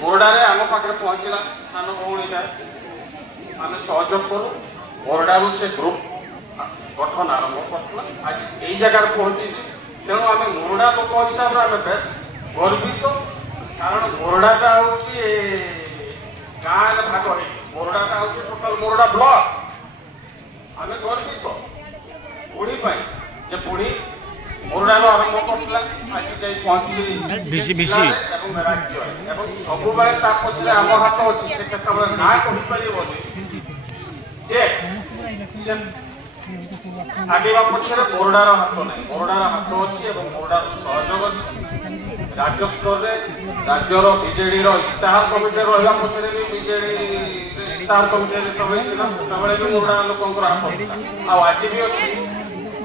मोरडारे आम पाखे पहुँचला सान भौणीटा आम सहयोग करूँ मोरडारू से ग्रुप गठन आरंभ करला आज यही जगार पहुँची तेणु आम मोरडा लोक हिसाब से आम बेस गर्वित कारण मोरडाटा हूँ गाँव भाग मोरडाटा हूँ टोटाल मोरडा ब्लॉक आम गर्वित बुढ़ी जे बुढ़ी मोरडार आरंभ करला आज जाई पहुँची सब पछे आम हाथ अच्छी से ना कहीपर आगे पक्षे मोरडार हाथ ना मोरडार हाथ अच्छी मोरडार सहयोग अच्छी राज्य स्तर में राज्यर बीजेडी इस्ताहार कमिटी रहा पक्षे भी बीजेडी इस्ताहार कमिटी भी मोरडा लोक हाथ आज भी अच्छी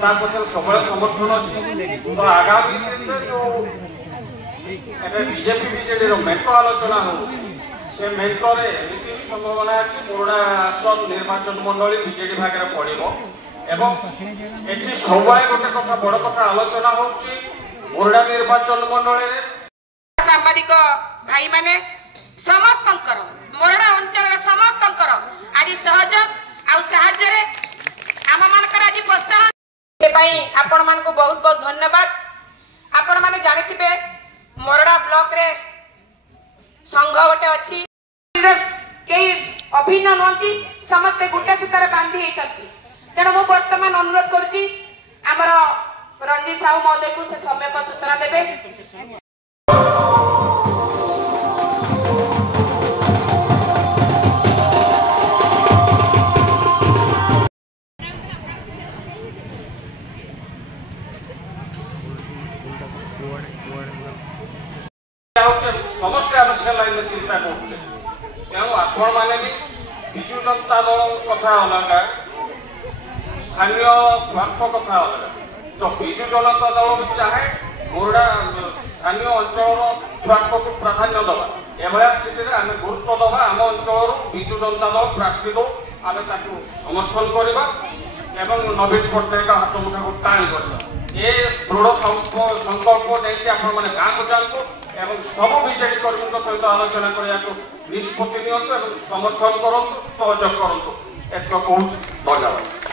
पक्षे सब समर्थन अच्छी तो आगामी दिन में जो बीजेपी बीजेडी मेट आलोचना हो से मेटर एमती संभावना अच्छी मोरडा आसन निर्वाचन मंडली बीजेडी भाग में पड़ो एवं ये सब गोटे कथा बड़ कथा आलोचना हो मोरडा निर्वाचन मंडली सांबादिक भाई माने समस्त मोरडा अंचल समस्त आज सहयोग आम मानकर आज प्रोत्साहन आपण मान को बहुत बहुत धन्यवाद। आपण माने जानिथिबे मोरडा ब्लॉक रे संघ गोटे अच्छी कई अभिन्न नुहति समस्ते गोटे सूत्र बांधी होती तेणु मु बर्तमान अनुरोध करुच्ची आमर रणजीत साहू महोदय को से समय को सूचना देवे। समस्या आवश्यक लाइन में चिंता करते तेणु आपण मैंने भी विजु जनता दल कथा अलग स्थानीय स्वार्थ कथा अलग तो विजु जनता दल भी चाहे मोरडा स्थानीय अंचल स्वार्थ को प्राधान्य दबा एभया स्थित आम गुरुत्व दबा आम अंचल विजु जनता दल प्रार्थी दो आम समर्थन करवा एवं नवीन पट्टनायक हाथ मुठा को टाणी करवा ये दृढ़ संकल्प नहीं आप गाँव को जातु एवं सब बीजेडी कर्मी सहित आलोचना करने निष्पत्ति नियंतु समर्थन करूँ सहयोग करूँ एक कहूँ धन्यवाद।